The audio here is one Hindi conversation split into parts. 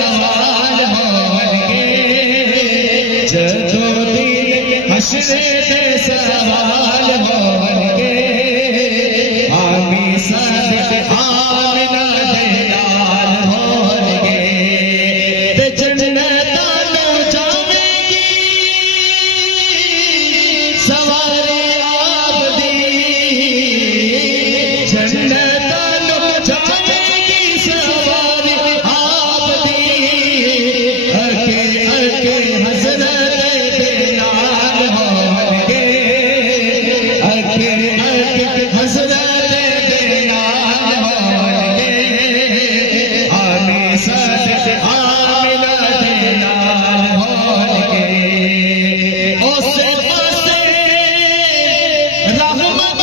सवाल होंगे, जदों दिन हश्र दे सवाल होंगे, आमी सादिक आमिना दे नाल होंगे, ते जन्नतां नूं जावेगी सवारे आप दी, जन्नतां नूं जावेगी सवारे आप दी, अके अके हज़रत दे नाल होंगे, अके अके हज़रत दे नाल होंगे, आमी सादिक आमिना दे नाल होंगे, उस पासे रहमत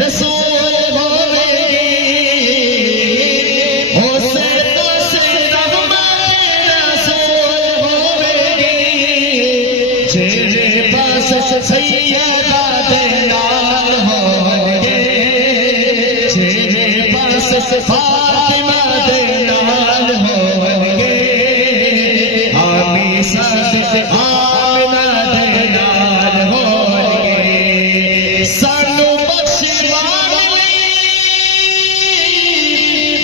रसूल होवेगी, उस पासे रहमत रसूल होवेगी, जेड़े पास सैयदा दे नाल होंगे, जेड़े पास फातिमा दे नाल होंगे, आमी सादिक आमिना दे नाल होंगे, सानू बख्शवान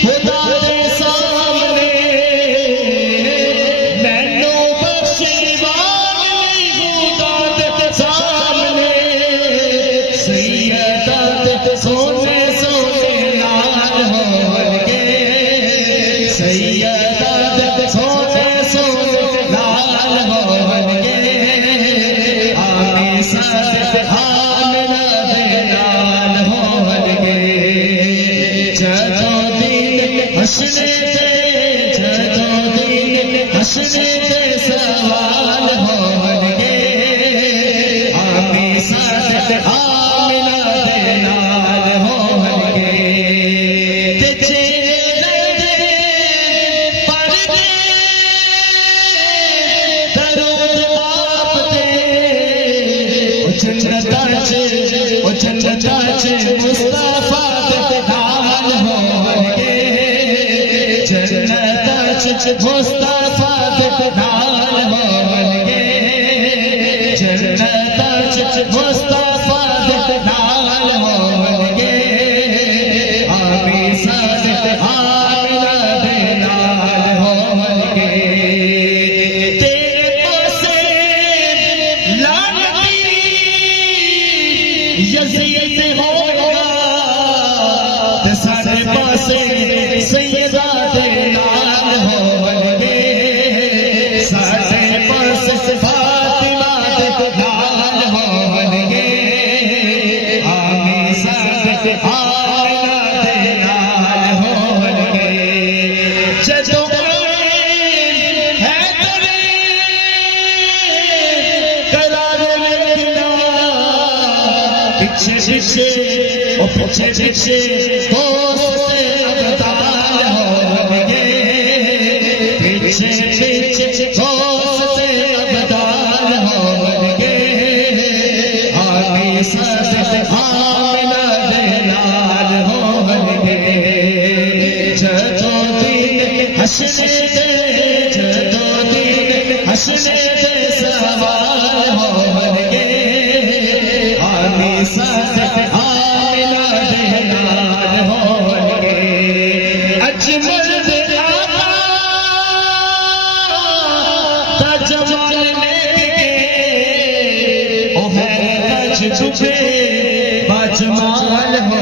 खुदा दे सामने, मैनू बख्शवान खुदा दे सामने, सैयदा दे सोने सोने नाल होंगे, सैयदा दे सोने सोने नाल होंगे, आमी सादिक आमिना दे नाल होंगे, जदों दिन हश्र दे, जदों दिन हश्र दे सवाल होंगे, आमी सादिक आमिना दे नाल होंगे, ते चेहरे दे पर्दे दरूद आप दे, ओ जन्नतां च मुस्तफा दे नाल होंगे, जन्नतां च मुस्तफा दे नाल होंगे, जन्नतां च मुस्तफा दे नाल होंगे, आमी सादिक आमिना दे नाल होंगे, तेरे पासे लानती यज़ीद होगा, ते साडे पासे सैयदा दे नाल होंगे, साडे पासे फातिमा दे नाल होंगे, आमी सादिक आमिना दे नाल होंगे, जदों हैदर करार लगना, पीछे पीछे ओ पीछे पीछे दोस्त अब्दाल होंगे, पीछे पीछे दोस्त अब्दाल होंगे, आमी सादिक आमिना दे नाल होंगे, जदों दिन हश्र दे, जदों दिन हश्र दे सवाल होंगे, आमी सादिक आमिना दे नाल होंगे, अजमल दे आका दा जमाल लेके, ओ है तज छुपे बाजमाल हो